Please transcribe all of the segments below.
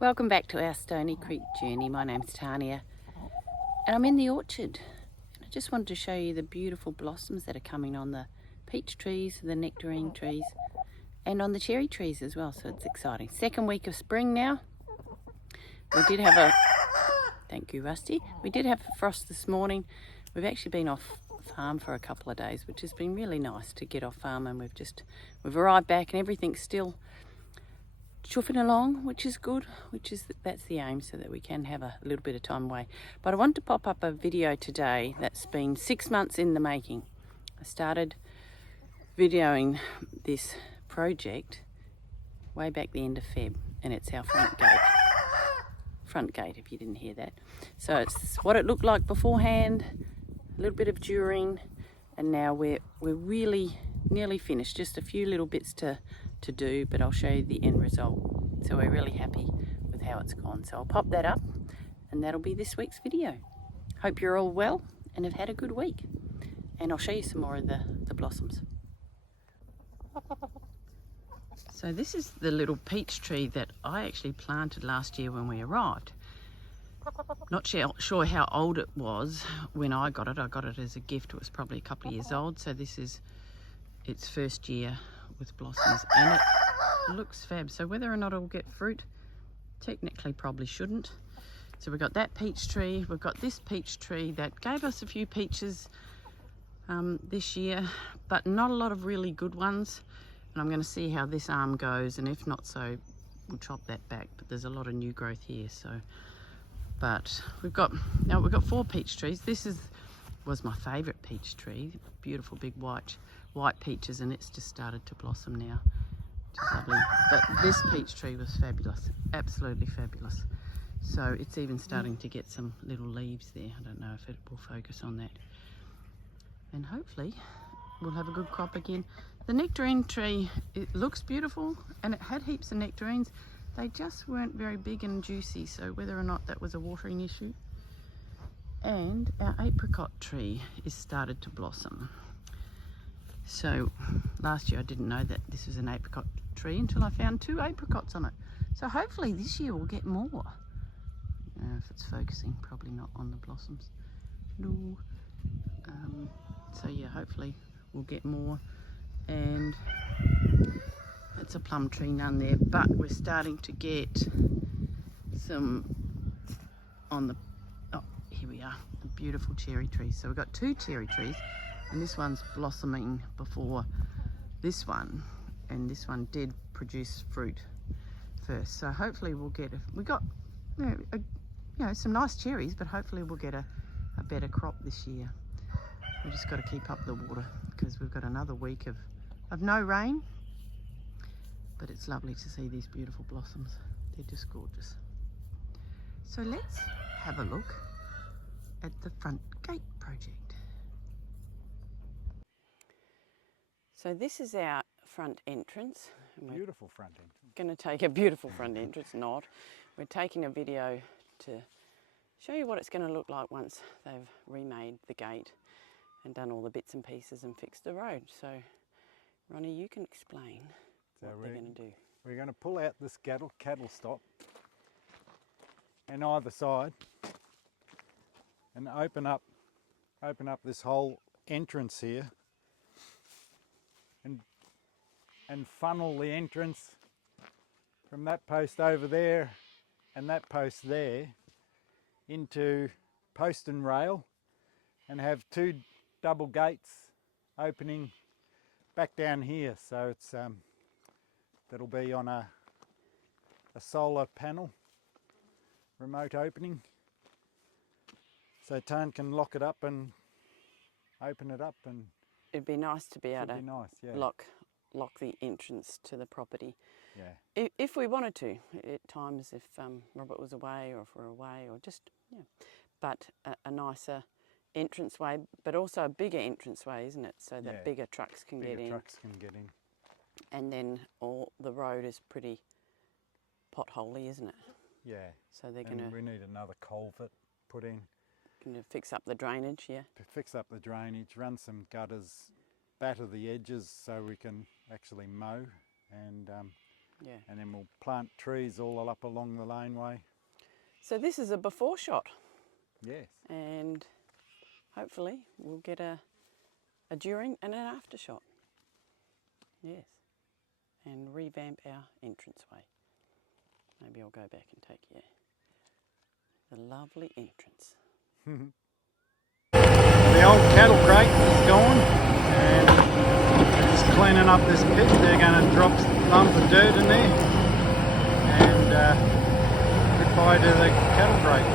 Welcome back to our Stony Creek journey. My name's Tania and I'm in the orchard. And I just wanted to show you the beautiful blossoms that are coming on the peach trees, the nectarine trees, and on the cherry trees as well, so it's exciting. Second week of spring now. We did have a, thank you Rusty, we did have a frost this morning. We've actually been off farm for a couple of days, which has been really nice to get off farm, and we've arrived back and everything's still chuffing along, which is good, that's the aim, so that we can have a little bit of time away. But I want to pop up a video today that's been 6 months in the making. I started videoing this project way back the end of Feb, and it's our front gate if you didn't hear that. So it's what it looked like beforehand, a little bit of during, and now we're really nearly finished. Just a few little bits to do, but I'll show you the end result. So we're really happy with how it's gone. So I'll pop that up and that'll be this week's video. Hope you're all well and have had a good week. And I'll show you some more of the blossoms. So this is the little peach tree that I actually planted last year when we arrived. Not sure how old it was when I got it. I got it as a gift. It was probably a couple of years old. So this is its first year with blossoms, and it looks fab. So whether or not it'll get fruit, technically probably shouldn't. So we've got that peach tree, we've got this peach tree that gave us a few peaches this year, but not a lot of really good ones. And I'm going to see how this arm goes, and if not so, we'll chop that back. But there's a lot of new growth here. So, but we've got 4 peach trees. This was my favourite peach tree, beautiful big white peaches, and it's just started to blossom now. Just lovely. But this peach tree was fabulous, absolutely fabulous. So it's even starting to get some little leaves there. I don't know if it will focus on that. And hopefully we'll have a good crop again. The nectarine tree, it looks beautiful, and it had heaps of nectarines. They just weren't very big and juicy, so whether or not that was a watering issue. And our apricot tree is started to blossom. So last year I didn't know that this was an apricot tree until I found 2 apricots on it. So hopefully this year we'll get more. If it's focusing, probably not on the blossoms. No. So yeah, hopefully we'll get more. And it's a plum tree, none there, but we're starting to get some on the, oh, here we are, a beautiful cherry tree. So we've got 2 cherry trees, and this one's blossoming before this one, and this one did produce fruit first. So hopefully we'll get we got some nice cherries, but hopefully we'll get a better crop this year. We just got to keep up the water, because we've got another week of no rain, but it's lovely to see these beautiful blossoms. They're just gorgeous. So let's have a look at the front gate project. So this is our front entrance. Beautiful front entrance. Going to take a beautiful front entrance, not. We're taking a video to show you what it's going to look like once they've remade the gate and done all the bits and pieces and fixed the road. So Ronnie, you can explain what they're going to do. We're going to pull out this cattle stop on either side and open up this whole entrance here, and funnel the entrance from that post over there and that post there into post and rail, and have 2 double gates opening back down here. So it's that'll be on a solar panel remote opening, so Tane can lock it up and open it up. And it'd be nice to be able to lock the entrance to the property. Yeah. If we wanted to, at times, if Robert was away, or if we're away, or just, yeah. But a nicer entranceway, but also a bigger entranceway, isn't it? So that bigger trucks can get in. Trucks can get in. And then all the road is pretty potholey, isn't it? Yeah. So they're going to... We need another culvert put in. Going to fix up the drainage, yeah? To fix up the drainage, run some gutters, batter the edges so we can actually mow, and Yeah. And then we'll plant trees all up along the laneway. So this is a before shot, Yes. and hopefully we'll get a during and an after shot. Yes. And revamp our entranceway. Maybe I'll go back and take you. The lovely entrance. The old cattle crate is gone, and they're just cleaning up this pit. They're going to drop a lump of dirt in there and goodbye to the cattle crate.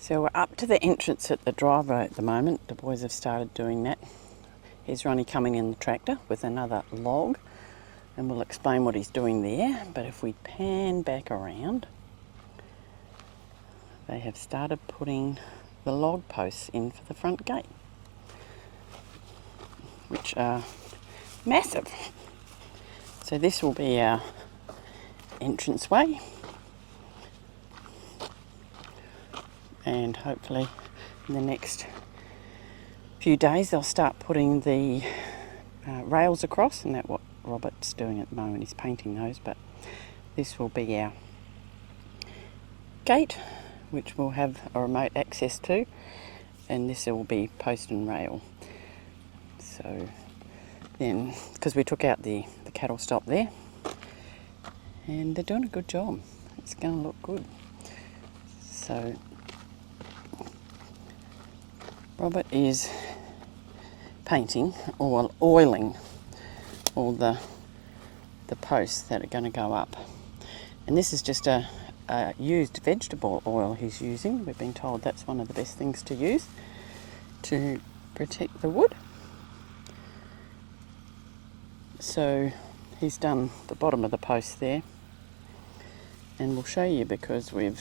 So we're up to the entrance at the driveway at the moment. The boys have started doing that. Here's Ronnie coming in the tractor with another log, and we'll explain what he's doing there. But if we pan back around, they have started putting the log posts in for the front gate, which are massive. So this will be our entranceway, and hopefully in the next few days they'll start putting the rails across, and that's what Robert's doing at the moment. He's painting those, but this will be our gate, which we'll have a remote access to, and this will be post and rail. So then, because we took out the cattle stop there, and they're doing a good job. It's going to look good. So Robert is painting or oiling all the posts that are going to go up. And this is just a used vegetable oil he's using. We've been told that's one of the best things to use to protect the wood. So he's done the bottom of the post there, and we'll show you because we've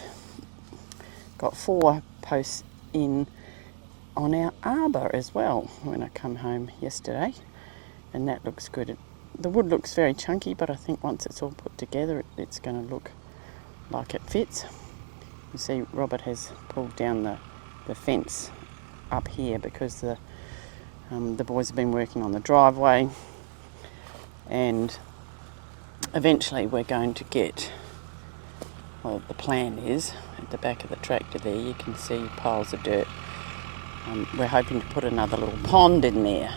got 4 posts in on our arbour as well when I come home yesterday, and that looks good. The wood looks very chunky, but I think once it's all put together it's going to look like it fits. You see Robert has pulled down the fence up here because the boys have been working on the driveway, and eventually we're going to get, well, the plan is at the back of the tractor there you can see piles of dirt. We're hoping to put another little pond in there.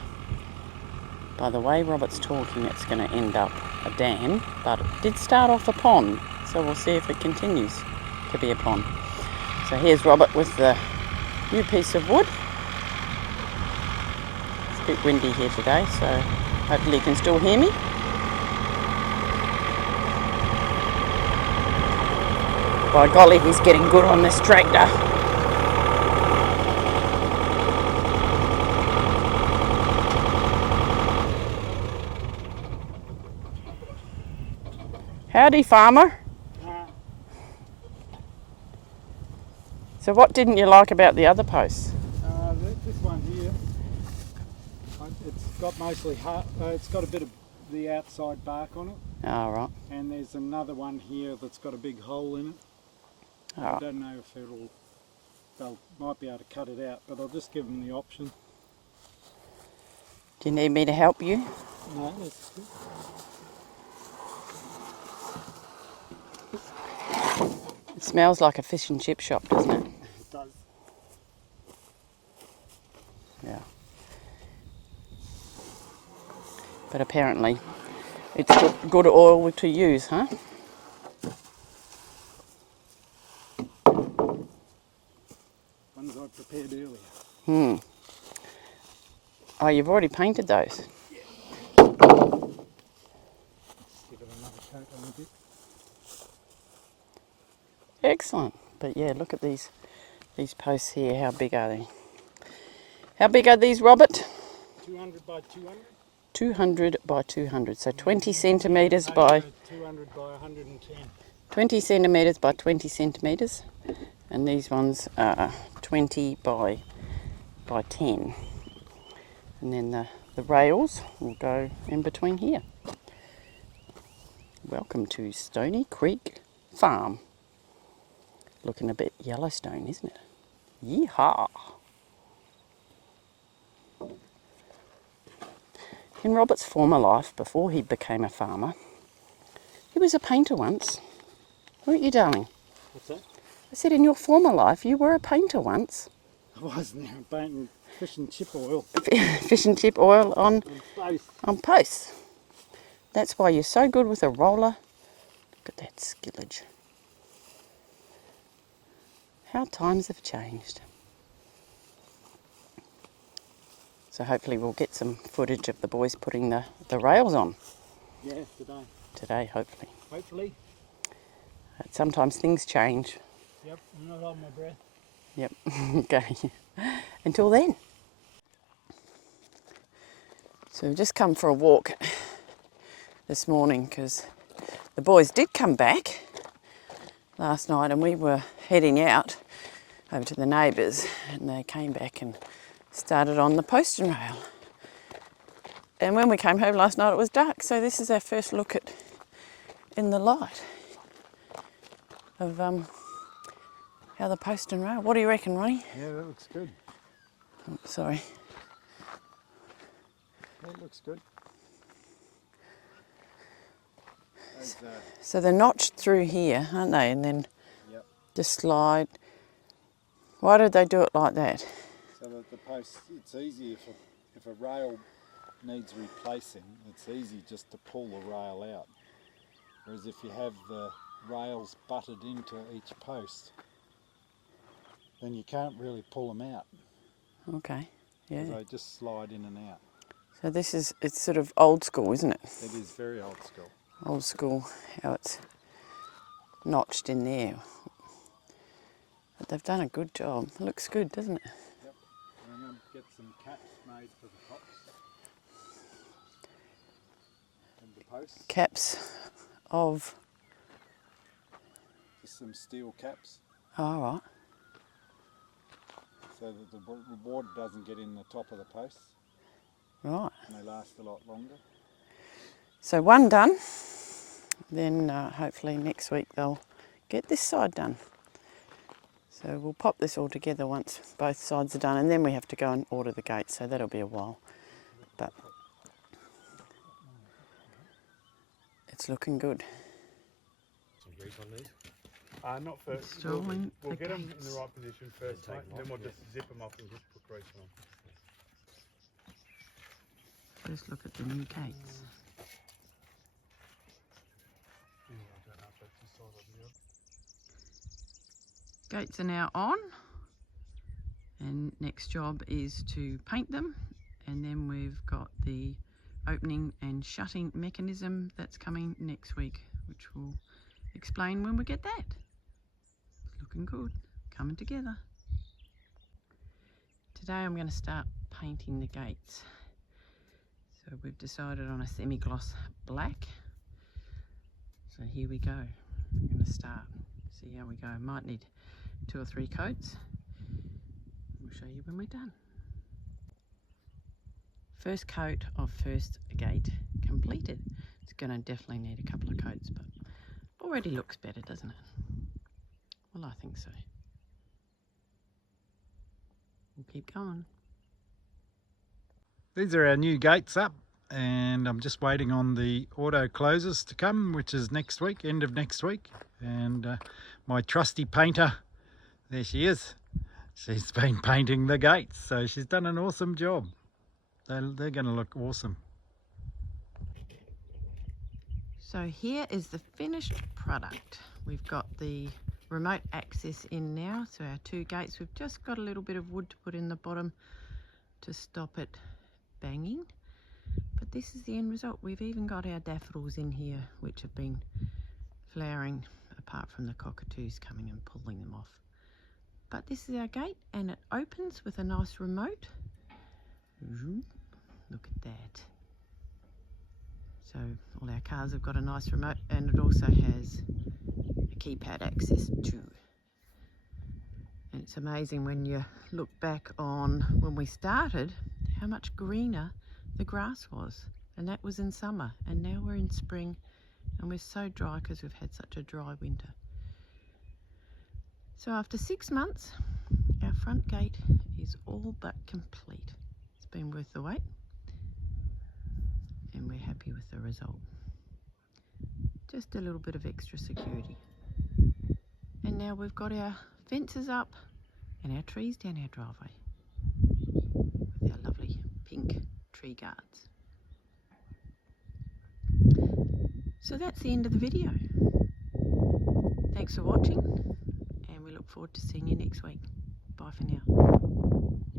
By the way Robert's talking, it's going to end up a dam, but it did start off a pond, so we'll see if it continues to be a pond. So here's Robert with the new piece of wood. It's a bit windy here today, so hopefully you can still hear me. By golly, he's getting good on this tractor. Howdy, farmer. So what didn't you like about the other posts? This one here, it's got mostly it's got a bit of the outside bark on it. Oh, right. And there's another one here that's got a big hole in it. Oh. I don't know if they might be able to cut it out, but I'll just give them the option. Do you need me to help you? No, that's good. It smells like a fish and chip shop, doesn't it? It does. Yeah. But apparently it's good oil to use, huh? Ones I prepared earlier. Hmm. Oh, you've already painted those. Let's give it another coat on the bit. Excellent. But yeah, look at these posts here. How big are they? How big are these, Robert? 200 by 200. 200 by 200. So 20 centimetres by 200 by 110. 20 centimetres by 20 centimetres. And these ones are 20 by 10. And then the rails will go in between here. Welcome to Stony Creek Farm. Looking a bit Yellowstone, isn't it? Yeehaw! In Robert's former life, before he became a farmer, he was a painter once. Weren't you, darling? What's that? I said in your former life you were a painter once. I wasn't there painting fish and chip oil. Fish and chip oil on Both. posts. That's why you're so good with a roller. Look at that skillage. How times have changed. So hopefully we'll get some footage of the boys putting the rails on. Yeah, today. Today, hopefully. Hopefully. Sometimes things change. Yep, I'm not holding my breath. Yep, okay. Until then. So we've just come for a walk this morning because the boys did come back last night and we were heading out over to the neighbours and they came back and started on the post and rail. And when we came home last night it was dark, so this is our first look at in the light of how the post and rail. What do you reckon, Ronnie? Yeah, that looks good. Oh, sorry. That looks good. Those, So they're notched through here, aren't they? And then yep. just slide. Why did they do it like that? So that the post, it's easy if a rail needs replacing, it's easy just to pull the rail out. Whereas if you have the rails butted into each post, then you can't really pull them out. Okay, yeah. They just slide in and out. So this is, it's sort of old school, isn't it? It is very old school. Old school, how it's notched in there. But they've done a good job. It looks good, doesn't it? Yep. And then get some caps made for the tops and the posts. Caps of, Just some steel caps all right. so that the water doesn't get in the top of the posts Right. and they last a lot longer. So one done, then hopefully next week they'll get this side done. So we'll pop this all together once both sides are done and then we have to go and order the gates, so that'll be a while. But it's looking good. Some grease on these. Not first. Installing We'll the get them in gates. the right position first, Take mate, them then off, we'll yeah. just zip them off and just put grease on. First look at the new gates. Gates are now on and next job is to paint them, and then we've got the opening and shutting mechanism that's coming next week, which we'll explain when we get that. It's looking good, coming together. Today I'm going to start painting the gates. So we've decided on a semi-gloss black. So here we go. I'm going to start, see how we go. Might need 2 or 3 coats. We'll show you when we're done. First coat of first gate completed. It's going to definitely need a couple of coats, but already looks better, doesn't it? Well, I think so. We'll keep going. These are our new gates up, and I'm just waiting on the auto closers to come, which is next week, end of next week. And my trusty painter, there she is. She's been painting the gates, so she's done an awesome job. They're going to look awesome. So here is the finished product. We've got the remote access in now, so our 2 gates. We've just got a little bit of wood to put in the bottom to stop it banging. But this is the end result. We've even got our daffodils in here, which have been flowering, apart from the cockatoos coming and pulling them off. But this is our gate, and it opens with a nice remote. Look at that. So all our cars have got a nice remote, and it also has a keypad access too. And it's amazing when you look back on when we started, how much greener the grass was. And that was in summer, and now we're in spring, and we're so dry because we've had such a dry winter. So after 6 months, our front gate is all but complete. It's been worth the wait, and we're happy with the result. Just a little bit of extra security. And now we've got our fences up and our trees down our driveway with our lovely pink tree guards. So that's the end of the video. Thanks for watching, and we look forward to seeing you next week. Bye for now.